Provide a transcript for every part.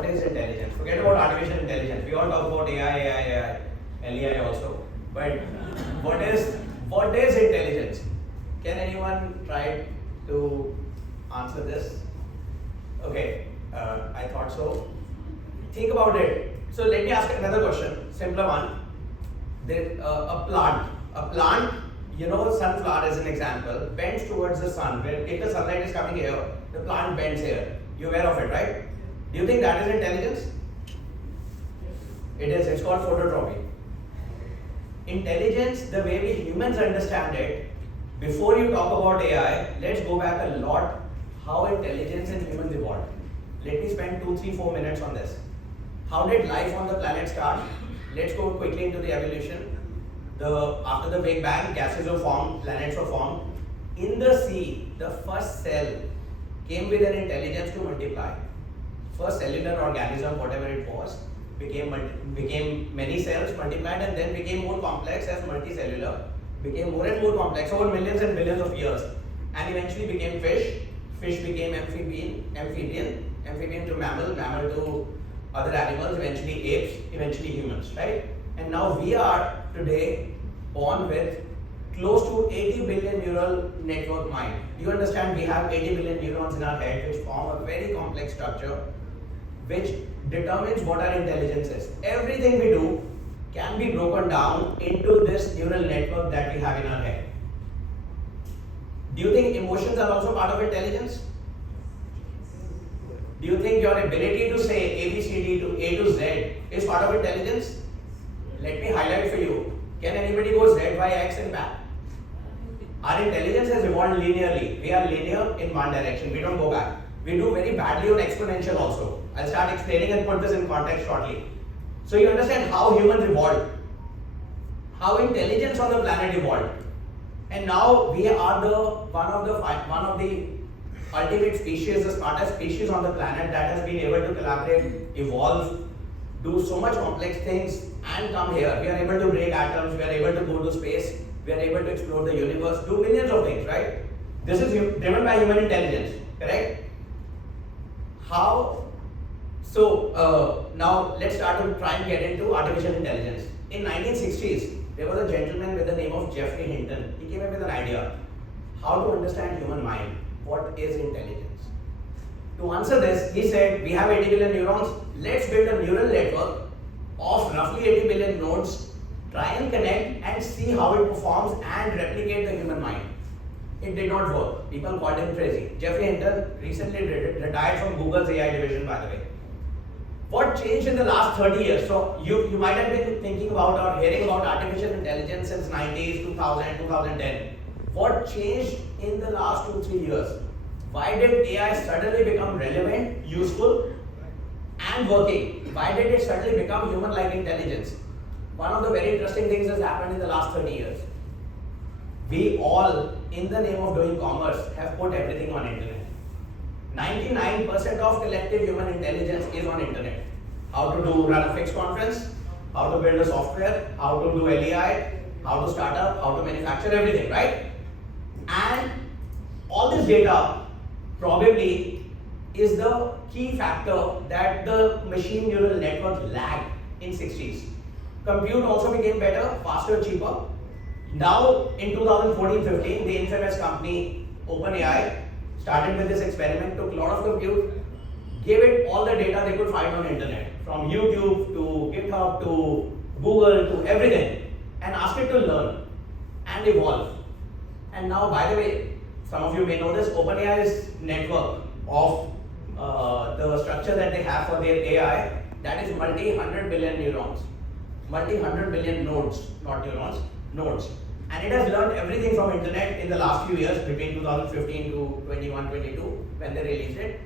what is intelligence? Forget about artificial intelligence. We all talk about AI, LEI also. But what is intelligence? Can anyone try to answer this? Okay, I thought so. Think about it. So let me ask another question, simpler one. A plant, sunflower is an example, bends towards the sun. If the sunlight is coming here, the plant bends here. You're aware of it, right? Do you think that is intelligence? It is. It's called phototropy. Intelligence, the way we humans understand it, before you talk about AI, let's go back a lot how intelligence in humans evolved. Let me spend 2, 3, 4 minutes on this. How did life on the planet start? Let's go quickly into the evolution. After the Big Bang, gases were formed, planets were formed. In the sea, the first cell came with an intelligence to multiply. First cellular organism, whatever it was, became many cells, multiplied, and then became more complex as multicellular, became more and more complex over millions and billions of years, and eventually became fish. Fish became amphibian to mammal to other animals, eventually apes, eventually humans, right? And now we are today born with close to 80 billion neural network mind. Do you understand? We have 80 billion neurons in our head which form a very complex structure which determines what our intelligence is. Everything we do can be broken down into this neural network that we have in our head. Do you think emotions are also part of intelligence? Do you think your ability to say ABCD to A to Z is part of intelligence? Let me highlight for you. Can anybody go Z, Y, X and back? Our intelligence has evolved linearly. We are linear in one direction. We don't go back. We do very badly on exponential also. I'll start explaining and put this in context shortly. So you understand how humans evolved, how intelligence on the planet evolved, and now we are one of the ultimate species, the smartest species on the planet that has been able to collaborate, evolve, do so much complex things and come here. We are able to break atoms, we are able to go to space, we are able to explore the universe, do millions of things, right? This is driven by human intelligence, correct? How? So now let's start to try and get into artificial intelligence. In 1960s, there was a gentleman with the name of Geoffrey Hinton. He came up with an idea, how to understand human mind. What is intelligence? To answer this, he said, we have 80 billion neurons, let's build a neural network of roughly 80 billion nodes, try and connect and see how it performs and replicate the human mind. It did not work. People called him crazy. Geoffrey Hinton recently retired from Google's AI division, by the way. What changed in the last 30 years? So you might have been thinking about or hearing about artificial intelligence since 90s, 2000, 2010. What changed in the last 2-3 years? Why did AI suddenly become relevant, useful, and working? Why did it suddenly become human-like intelligence? One of the very interesting things has happened in the last 30 years. We all, in the name of doing commerce, have put everything on internet. 99% of collective human intelligence is on internet. How to run a fixed conference, how to build a software, how to do LEI, how to start up, how to manufacture everything, right? And all this data probably is the key factor that the machine neural network lagged in 60s. Compute also became better, faster, cheaper. Now in 2014-15, the infamous company OpenAI started with this experiment, took a lot of compute, gave it all the data they could find on internet, from YouTube to GitHub to Google to everything, and asked it to learn and evolve. And now, by the way, some of you may know this, OpenAI's network of the structure that they have for their AI, that is multi-100 billion neurons, multi-100 billion nodes, not neurons, nodes. And it has learned everything from internet in the last few years, between 2015 to 21-22, when they released it.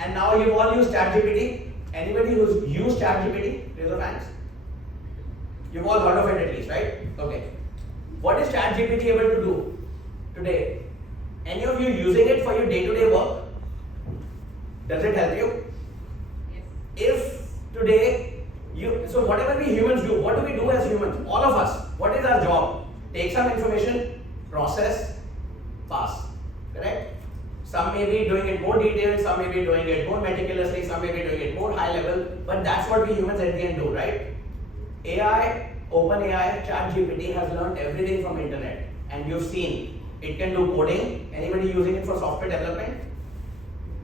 And now you all use ChatGPT. Anybody who's used ChatGPT, raise your hands. You've all heard of it at least, right? Okay. What is ChatGPT able to do today? Any of you using it for your day-to-day work? Does it help you? Yes. If today, so whatever we humans do, what do we do as humans? All of us, what is our job? Take some information, process, pass. Correct? Some may be doing it more detailed, some may be doing it more meticulously, some may be doing it more high level, but that's what we humans at the end do, right? AI, OpenAI, ChatGPT has learned everything from internet, and you've seen it can do coding. Anybody using it for software development?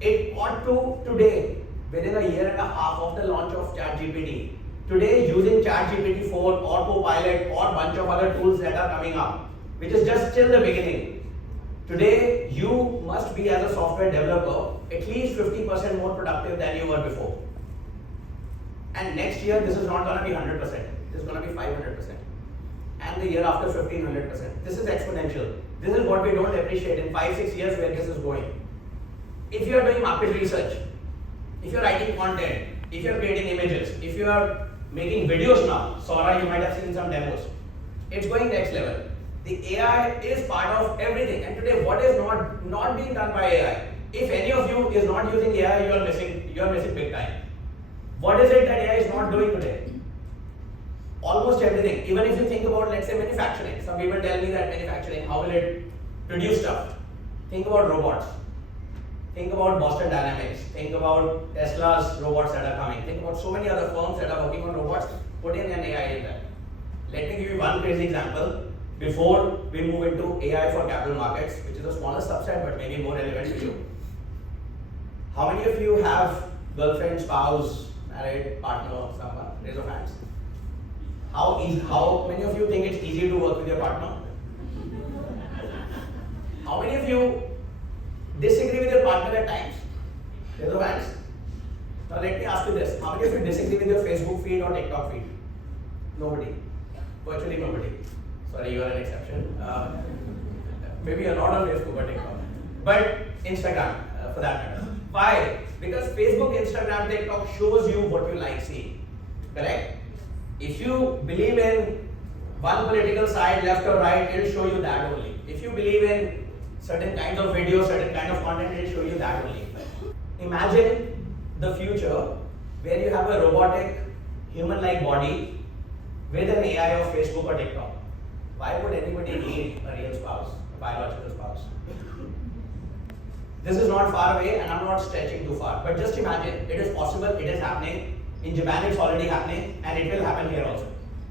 It ought to today, within a year and a half of the launch of ChatGPT. Today, using ChatGPT 4 or Copilot or bunch of other tools that are coming up, which is just still the beginning. Today, you must be as a software developer at least 50% more productive than you were before. And next year, this is not going to be 100%. This is going to be 500%. And the year after, 1500%. This is exponential. This is what we don't appreciate in 5-6 years where this is going. If you are doing market research, if you are writing content, if you are creating images, if you are making videos now, Sora, you might have seen some demos. It's going next level. The AI is part of everything, and today what is not being done by AI? If any of you is not using AI, you are missing big time. What is it that AI is not doing today? Almost everything. Even if you think about, let's say, manufacturing. Some people tell me that manufacturing, how will it produce stuff? Think about robots. Think about Boston Dynamics. Think about Tesla's robots that are coming. Think about so many other firms that are working on robots. Put in an AI in that. Let me give you one crazy example. Before we move into AI for capital markets, which is a smaller subset but maybe more relevant to you. How many of you have girlfriend, spouse, married, partner, someone? Raise your hands. How many of you think it's easy to work with your partner? How many of you disagree with your partner at times? Raise your hands. Now let me ask you this. How many of you disagree with your Facebook feed or TikTok feed? Nobody. Virtually nobody. Sorry, you are an exception. Maybe you're not on Facebook or TikTok. But Instagram, for that matter. Why? Because Facebook, Instagram, TikTok shows you what you like seeing. Correct? If you believe in one political side, left or right, it will show you that only. If you believe in certain kinds of videos, certain kind of content, it will show you that only. Imagine the future where you have a robotic, human-like body with an AI of Facebook or TikTok. Why would anybody need a real spouse, a biological spouse? This is not far away, and I'm not stretching too far. But just imagine, it is possible, it is happening. In Japan, it's already happening, and it will happen here also.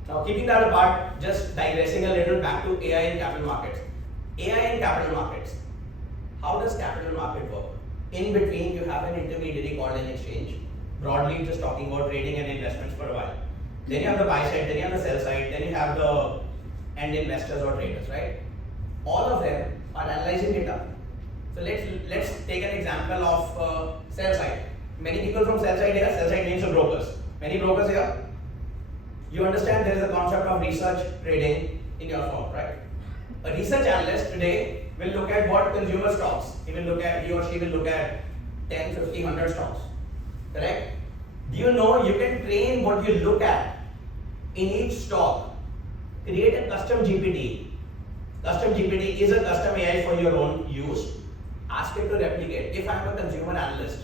Now, keeping that apart, just digressing a little back to AI in capital markets. AI in capital markets. How does capital market work? In between, you have an intermediary called an exchange. Broadly, just talking about trading and investments for a while. Then you have the buy side, then you have the sell side, then you have the end investors or traders, right? All of them are analyzing data. So let's take an example of sell side. Many people from sell side here, sell side means the brokers. Many brokers here. You understand there is a concept of research trading in your firm, right? A research analyst today will look at what consumer stocks. He or she will look at 10, 50, 100 stocks. Correct? Do you know you can train what you look at in each stock? Create a custom GPT. Custom GPT is a custom AI for your own use. Ask it to replicate. If I'm a consumer analyst,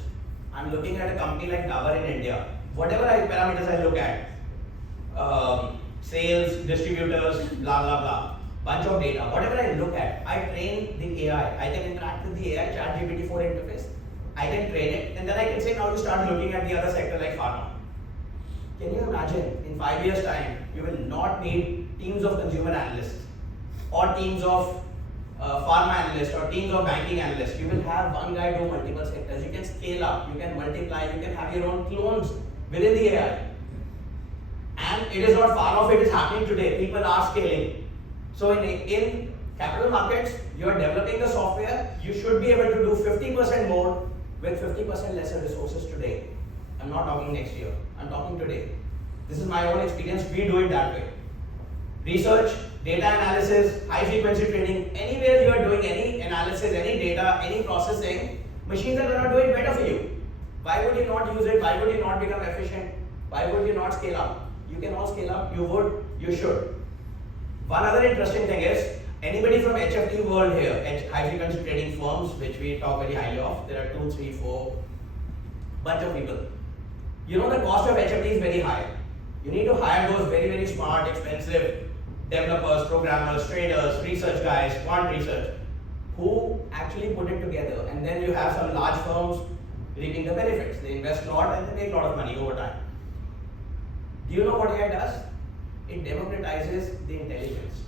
I'm looking at a company like Dabur in India. Whatever parameters I look at, sales, distributors, blah blah blah, bunch of data. Whatever I look at, I train the AI. I can interact with the AI ChatGPT 4 interface. I can train it, and then I can say now you start looking at the other sector like pharma. Can you imagine in 5 years' time, you will not need teams of consumer analysts or teams of pharma analysts or teams of banking analysts. You will have one guy do multiple sectors. You can scale up, you can multiply, you can have your own clones within the AI. And it is not far off, it is happening today. People are scaling. So in capital markets, you are developing the software, you should be able to do 50% more with 50% lesser resources today. I'm not talking next year, I'm talking today. This is my own experience, we do it that way. Research, data analysis, high frequency trading, anywhere you are doing any analysis, any data, any processing, machines are going to do it better for you. Why would you not use it? Why would you not become efficient? Why would you not scale up? You can all scale up, you would, you should. One other interesting thing is, anybody from HFT world here, high frequency trading firms, which we talk very highly of, there are 2, 3, 4, bunch of people. You know the cost of HFT is very high. You need to hire those very, very smart, expensive developers, programmers, traders, research guys, quant research. who actually put it together, and then you have some large firms reaping the benefits. They invest a lot and they make a lot of money over time. Do you know what AI does? It democratizes the intelligence.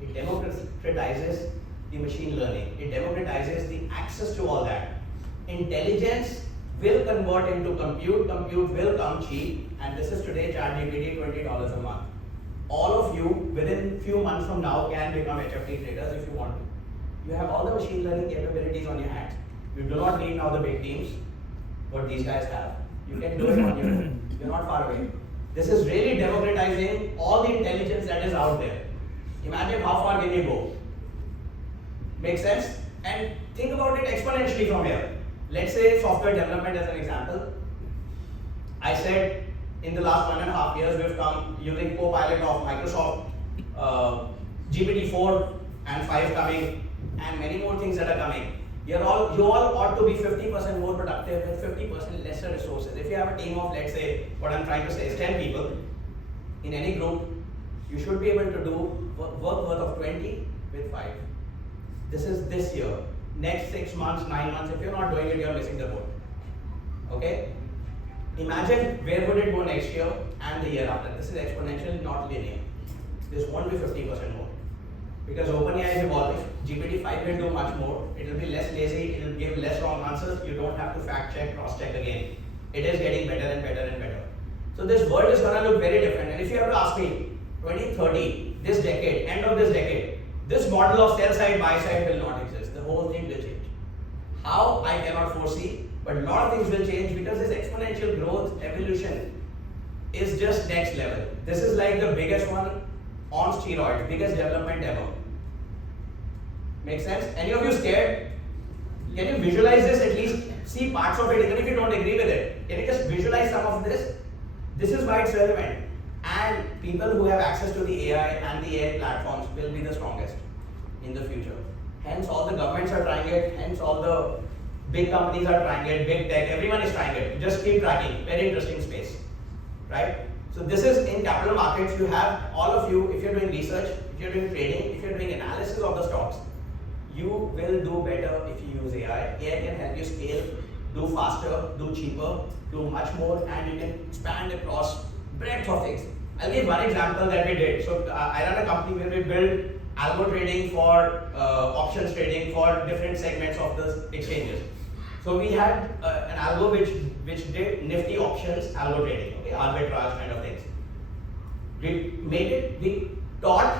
It democratizes the machine learning. It democratizes the access to all that. Intelligence will convert into compute. Compute will come cheap. And this is today ChatGPT, $20 a month. All of you within few months from now can become HFT traders if you want to. You have all the machine learning capabilities on your hands. You do not need now the big teams, what these guys have. You can do it on your own. You're not far away. This is really democratizing all the intelligence that is out there. Imagine how far can you go. Make sense? And think about it exponentially from here. Let's say software development as an example. I said in the last 1.5 years we've come using Copilot of Microsoft, GPT-4 and 5 coming, and many more things that are coming. You all ought to be 50% more productive with 50% lesser resources. If you have a team of, let's say, what I'm trying to say is 10 people in any group, you should be able to do work worth of 20 with 5. This is this year. Next 6 months, 9 months, if you're not doing it, you're missing the boat. Okay? Imagine where would it go next year and the year after. This is exponential, not linear. This won't be 50% more. Because OpenAI is evolving. GPT-5 will do much more. It will be less lazy. It will give less wrong answers. You don't have to fact check, cross check again. It is getting better and better and better. So this world is going to look very different. And if you have to ask me, 2030, this decade, end of this decade, this model of sell side, buy side will not exist. The whole thing will change. How? I cannot foresee. But a lot of things will change because this exponential growth, evolution is just next level. This is like the biggest one on steroids, biggest development ever. Make sense? Any of you scared? Can you visualize this, at least see parts of it, even if you don't agree with it? Can you just visualize some of this? This is why it's relevant. And people who have access to the AI and the AI platforms will be the strongest in the future. Hence all the governments are trying it, hence all the big companies are trying it, big tech, everyone is trying it. Just keep tracking, very interesting space, right? So this is in capital markets. You have all of you, if you're doing research, if you're doing trading, if you're doing analysis of the stocks, you will do better if you use AI. AI can help you scale, do faster, do cheaper, do much more, and you can expand across breadth of things. I'll give one example that we did. So I run a company where we build algo trading for options trading for different segments of the exchanges. So we had an algo which did Nifty options algo trading, okay, arbitrage kind of things. We taught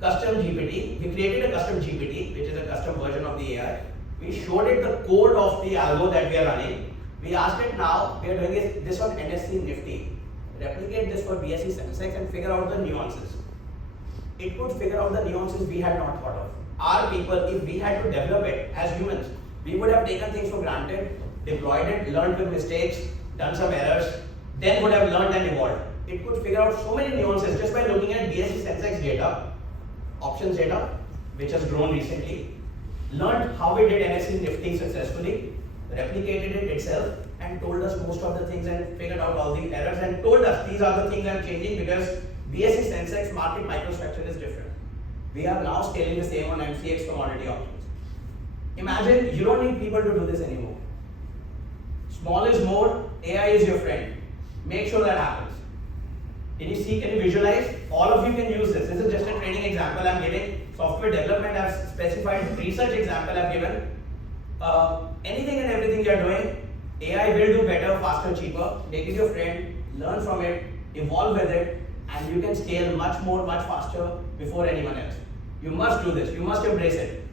custom GPT, we created a custom GPT, which is a custom version of the AI. We showed it the code of the algo that we are running. We asked it now, we are doing this on NSE Nifty. Replicate this for BSE Sensex and figure out the nuances. It could figure out the nuances we had not thought of. Our people, if we had to develop it as humans, we would have taken things for granted, deployed it, learned with mistakes, done some errors, then would have learned and evolved. It could figure out so many nuances just by looking at BSE Sensex data, options data, which has grown recently, learned how we did NSE Nifty successfully, replicated it itself, and told us most of the things and figured out all the errors and told us these are the things I'm changing because BSE Sensex market microstructure is different. We are now scaling the same on MCX commodity options. Imagine you don't need people to do this anymore. Small is more, AI is your friend. Make sure that happens. Can you see, can you visualize? All of you can use this. This is just a training example I'm giving. Software development I've specified, research example I've given. Anything and everything you're doing, AI will do better, faster, cheaper. Make it your friend, learn from it, evolve with it, and you can scale much more, much faster before anyone else. You must do this, you must embrace it.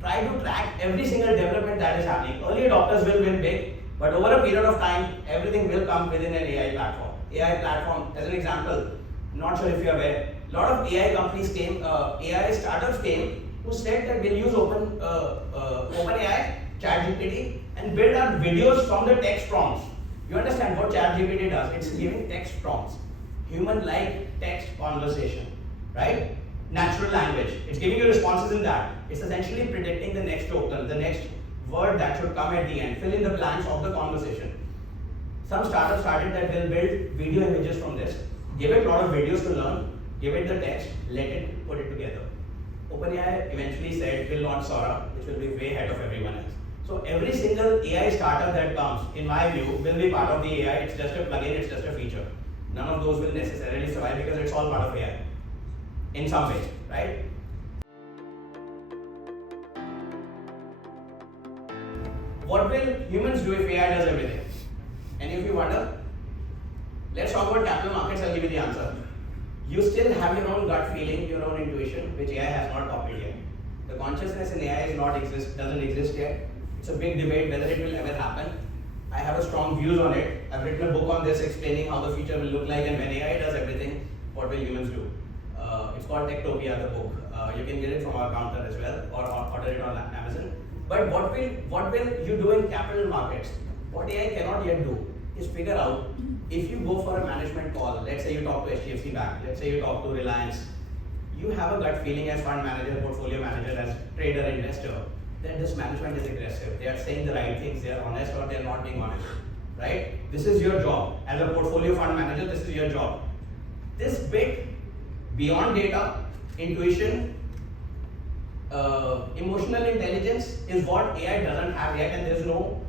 Try to track every single development that is happening. Early adopters will win big, but over a period of time, everything will come within an AI platform. AI platform, as an example, not sure if you're aware, a lot of AI companies came, AI startups came, who said that we'll use OpenAI, ChatGPT, and build our videos from the text prompts. You understand what ChatGPT does? It's giving text prompts, human-like text conversation, right? Natural language. It's giving you responses in that. It's essentially predicting the next token, the next word that should come at the end. Fill in the blanks of the conversation. Some startups started that they'll build video images from this, give it a lot of videos to learn, give it the text, let it put it together. OpenAI eventually said will launch Sora, which will be way ahead of everyone else. So every single AI startup that comes, in my view, will be part of the AI. It's just a plugin, it's just a feature. None of those will necessarily survive because it's all part of AI in some way, right? What will humans do if AI does everything? Any of you wonder? Let's talk about capital markets. I'll give you the answer. You still have your own gut feeling, your own intuition, which AI has not copied yet. The consciousness in AI doesn't exist yet. It's a big debate whether it will ever happen. I have a strong views on it. I've written a book on this explaining how the future will look like, and when AI does everything, what will humans do? It's called Techtopia, the book. You can get it from our counter as well, or order it on Amazon. But what will you do in capital markets? What AI cannot yet do is figure out if you go for a management call. Let's say you talk to HDFC Bank. Let's say you talk to Reliance. You have a gut feeling as fund manager, portfolio manager, as trader, investor, that this management is aggressive. They are saying the right things. They are honest, or they are not being honest. Right? This is your job as a portfolio fund manager. This is your job. This bit beyond data, intuition, emotional intelligence is what AI doesn't have yet, and there's no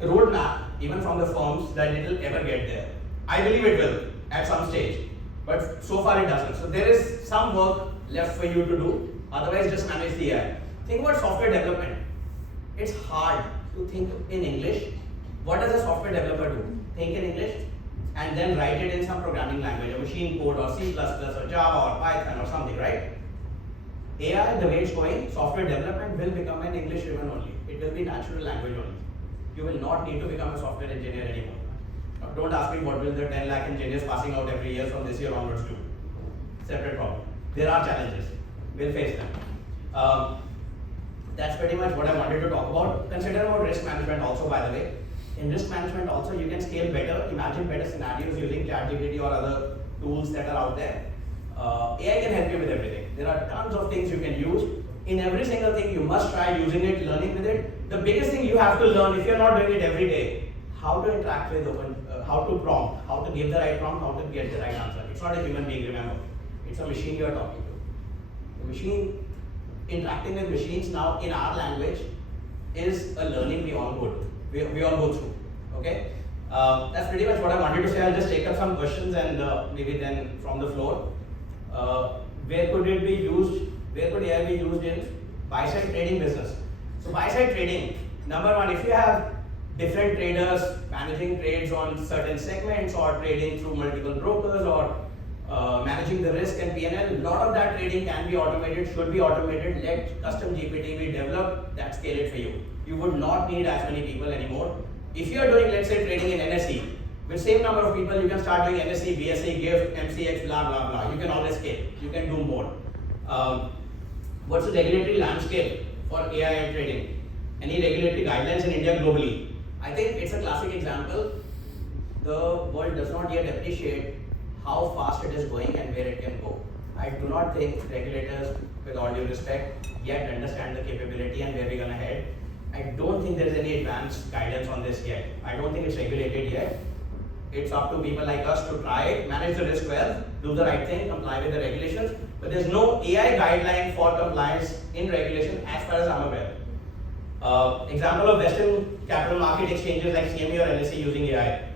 roadmap even from the firms that it will ever get there. I believe it will at some stage, but so far it doesn't. So there is some work left for you to do. Otherwise, just manage the AI. Think about software development. It's hard to think in English. What does a software developer do? Think in English and then write it in some programming language, a machine code or C++ or Java or Python or something, right? AI, the way it's going, software development will become an English driven only. It will be natural language only. You will not need to become a software engineer anymore. Now, don't ask me what will the 10 lakh engineers passing out every year from this year onwards do. Separate problem. There are challenges. We'll face them. That's pretty much what I wanted to talk about. Consider about risk management also, by the way. In risk management also, you can scale better, imagine better scenarios using ChatGPT or other tools that are out there. AI can help you with everything. There are tons of things you can use. In every single thing, you must try using it, learning with it. The biggest thing you have to learn, if you're not doing it every day, how to interact with how to prompt, how to give the right prompt, how to get the right answer. It's not a human being, remember. It's a machine you're talking to. The machine, interacting with machines now in our language is a learning we all go to. We all go through. Okay? That's pretty much what I wanted to say. I'll just take up some questions and maybe then from the floor. Where could it be used? Where could AI be used in buy-side trading business? So buy-side trading, number one, if you have different traders managing trades on certain segments or trading through multiple brokers or managing the risk and P&L, a lot of that trading can be automated, should be automated. Let custom GPT be developed, that scale it for you. You would not need as many people anymore. If you are doing, let's say, trading in NSE, with same number of people, you can start doing NSE, BSE, GIFT, MCX, blah, blah, blah. You can always scale. You can do more. What's the regulatory landscape for AI and trading? Any regulatory guidelines in India globally? I think it's a classic example. The world does not yet appreciate how fast it is going and where it can go. I do not think regulators, with all due respect, yet understand the capability and where we're going to head. I don't think there's any advanced guidance on this yet. I don't think it's regulated yet. It's up to people like us to try it, manage the risk well, do the right thing, comply with the regulations. But there's no AI guideline for compliance in regulation as far as I'm aware. Example of Western capital market exchanges like CME or NSE using AI.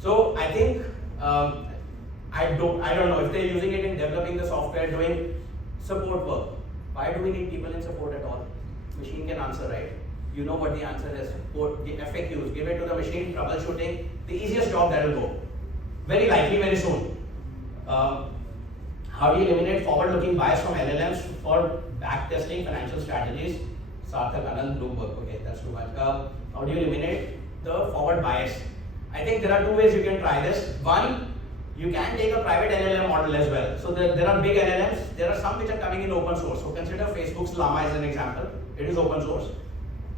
So I think I don't know if they're using it in developing the software, doing support work. Why do we need people in support at all? Machine can answer, right? You know what the answer is. The FAQs, give it to the machine, troubleshooting, the easiest job that will go. Very likely, very soon. How do you eliminate forward-looking bias from LLMs for backtesting financial strategies? Sarthak Anand, Bloomberg. Okay, that's too much. How do you eliminate the forward bias? I think there are two ways you can try this. One, you can take a private LLM model as well. So there are big LLMs. There are some which are coming in open source. So consider Facebook's Llama as an example. It is open source.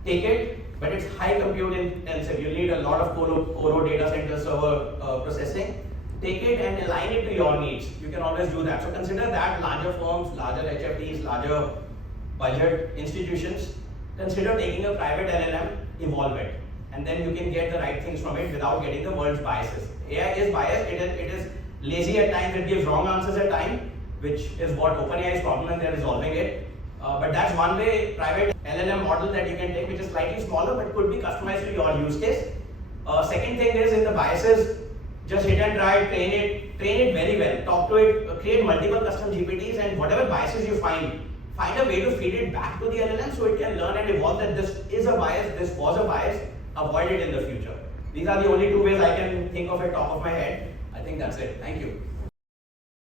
Take it, but it's high compute intensive. You need a lot of colo data center server processing. Take it and align it to your needs. You can always do that. So consider that larger firms, larger HFTs, larger budget institutions, consider taking a private LLM, evolve it. And then you can get the right things from it without getting the world's biases. AI is biased, it is lazy at times, it gives wrong answers at times, which is what OpenAI's problem and they're resolving it. But that's one way private LLM model that you can take, which is slightly smaller but could be customized to your use case. Second thing is in the biases, just hit and try, train it very well. Talk to it, create multiple custom GPTs, and whatever biases you find a way to feed it back to the LLM so it can learn and evolve that this is a bias, this was a bias, avoid it in the future. These are the only two ways I can think of at top of my head. I think that's it. Thank you.